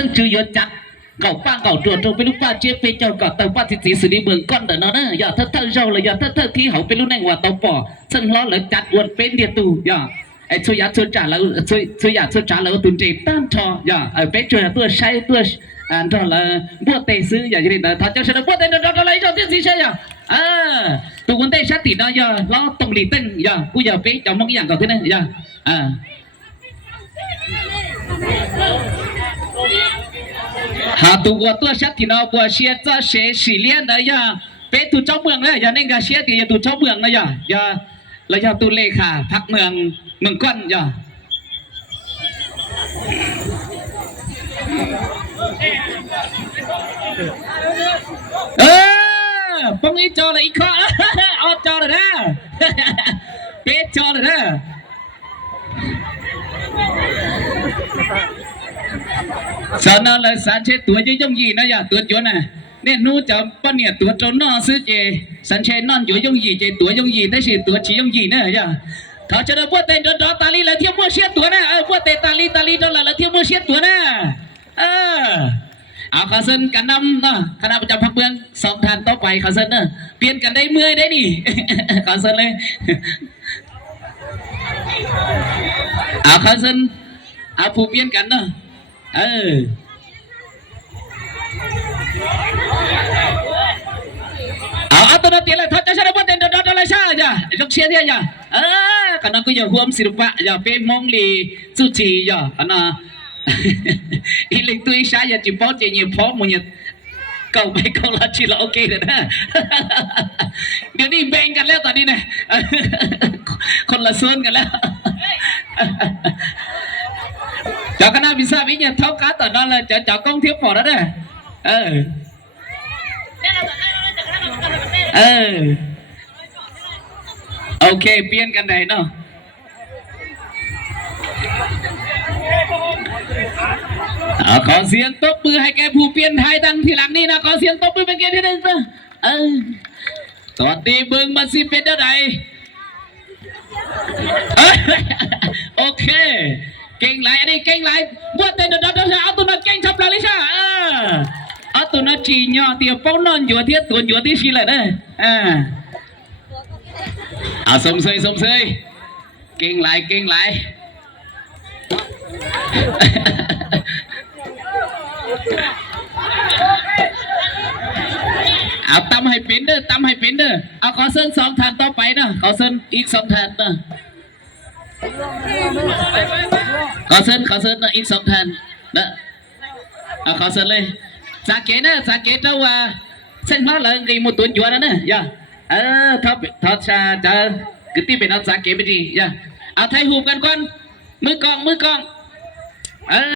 ซึ่งจือยจัดเก่าป้าเก่าตัวเราเป็นลูกป้าเจี๊ยบเป็นเจ้าเก่าเต่าป้าที่สีสุดีเมืองก้อนเดินเนอะอย่าเธอเราเลยอย่าเธอที่เขาเป็นลูกแนงว่าเต่าป่อซึ่งล้อเลยจัดวนเป็นเดียตูอย่าไอ้ช่วยยัดช่วยจ่าแล้วช่วยยัดช่วยจ่าแล้วตุนเจตั้งทออย่าไอ้เป็นช่วยตัวใช้ตัวนั่นละบัวเตะซื้ออย่าจะได้ถ้าเจ้าชนะบัวเตะเราอะไรเราที่สีใช่อย่าตัวคนเตะชัดติดนะอย่าล้อตรงหลีตึ้งอย่ากูอย่าเป็นจะมองอย่างก่อนที่นั่นอย่าหาตัวชัดที่เราบัวเชียจะเสียเลี้ยนนะอย่าเป็นตัวเจ้าเมืองเลยอย่าเน่งกาเชียที่อย่าตัวเจ้าเมืองนะอย่าเราอย่าตัวเลขาพักเมืองก้อนอย่าปงอีจอเลยอีกข้อเอาจอเลยนะเป็ดจอเลยนะสอนนั่นเลยสารเช็ดตัวยี่ยงยีนะอย่าตัวจวนน่ะเนี่ยนู้จะป้าเนี่ยตัวจนนอซื้อเจสันเชนนอนอยู่ยงยีเจตัวยงยีได้สิตัวชียงยีนะอย่าเขาจะได้พวกเตนดอตาลีแล้วเทียมพวกเชียตัวนะพวกเตตาลีดอลแล้วเทียมพวกเชียตัวนะเอาข้าศึกกันนำนะคณะประจำพรรคเมืองสองท่านต่อไปข้าศึกนะเปลี่ยนกันได้เมื่อยได้นี่ข้าศึกเลยเอาข้าศึกเอาผู้เปลี่ยนกันนะเอาตัวนั้นเตี้ยเลยถ้าจะใช้ระบบเดินดออะไรใช่จ้ะยกเชียร์ที่จ้ะขณะก็อย่าห่วงศิลปะอย่าเป็นมองลีสุจีจ้ะขณะอีเล็กตัวอีชายอย่าจีบพอเจียบพอมึงอย่าเก่าไปเก่าละชีละโอเคเลยนะเดี๋ยวนี้แบ่งกันแล้วตอนนี้นะคนละส่วนกันแล้วจากคณะวิชาวิญญาณเท่ากันตอนนั้นเลยจะจากกองเทียบพอแล้วเนี่ยโอเคเปลี่ยนกันได้เนาะขอเสียงตบมือให้แกผู้เปลี่ยนไทยดังทีหลังนี้นะขอเสียงตบมือเป็นแกที่หนึ่งนะตอนนี้เบิ้งมาสิเป็นอะไรโอเคเก่งไหลอันนี้เก่งไหลบัวเตนดอเอาตัวนั้นเก่งชับเลยใช่เอาตัวนั้นจีเนาะเดี๋ยวป้อนนอนอยู่ที่ตัวอยู่ที่ชีเลยนะสมเสยเก่งไหลเอาตำให้เป็นเด้อเอาขอเส้นสองทานต่อไปนะขอเส้นอีกสองทานนะขอเส้นนะอีกสองทานนะเอาขอเส้นเลยสาเกเจ้าว่าเส้นมาเลยกี่มุดตัวอยู่นั่นนะอย่าทับชาจะกึ่งที่เป็นเอาสาเกไปดีอย่าเอาไทยหูกันก่อนมือกอง